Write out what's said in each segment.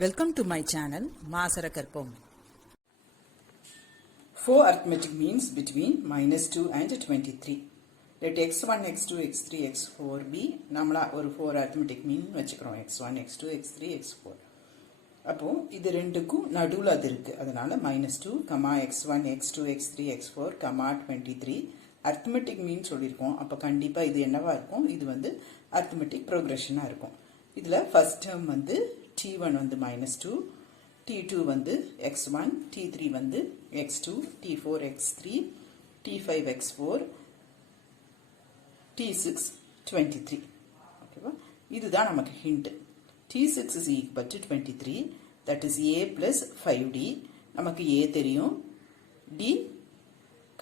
Welcome to my channel Maasarakarpom. 4 arithmetic means between minus 2 and 23. Let x1, x2, x3, x4 be நம்மளா ஒரு 4 arithmetic mean வச்சுக்கிறோம் x1, x2, x3, x4. அப்போ இது ரெண்டுக்கும் நடுவுல அது இருக்கு. அதனால -2, x1, x2, x3, x4, 23 arithmetic mean சொல்லிருக்கோம். அப்ப கண்டிப்பா இது என்னவா இருக்கும்? இது வந்து arithmetic progression இருக்கும். இதுல first term வந்து t1 வந்து -2, t2 வந்து x1, t3 வந்து x2, t4 x3, t5 x4, t6 23. ஓகேவா? இதுதான் நமக்கு hint. t6 is equal to 23, that is a plus 5d. நமக்கு a தெரியும், d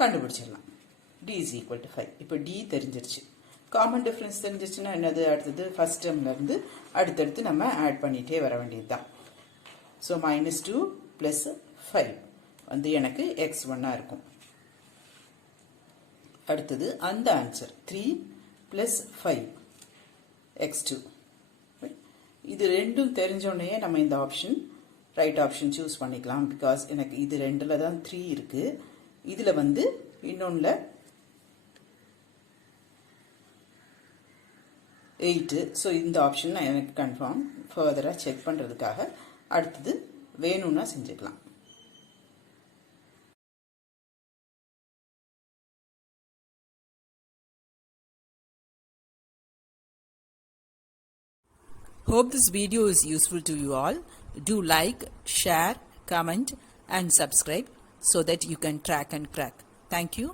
கண்டுபிடிச்சிடலாம். d is equal to 5. இப்போ d தெரிஞ்சிருச்சு. காமன் டிஃபரன்ஸ் தெரிஞ்சிச்சுன்னா என்னது? அடுத்தது ஃபர்ஸ்ட் டேர்ம்ல இருந்து அடுத்தடுத்து நம்ம ஆட் பண்ணிட்டே வர வேண்டியதுதான். ஸோ -2 + 5 வந்து எனக்கு x1 இருக்கும். அடுத்தது அந்த ஆன்சர் 3 + 5 x2. இது ரெண்டும் தெரிஞ்சோடனே நம்ம இந்த ஆப்ஷன் ரைட் ஆப்ஷன் சூஸ் பண்ணிக்கலாம். பிகாஸ் எனக்கு இது ரெண்டுல தான் 3 இருக்கு. இதுல வந்து இன்னொன்னுல 8. ஸோ இந்த ஆப்ஷன் எனக்கு கன்ஃபார்ம். ஃபர்தராக செக் பண்ணுறதுக்காக அடுத்தது வேணும்னா செஞ்சுக்கலாம். Hope this video is useful to you all. Do like, share, comment and subscribe so that you can track and crack. Thank you.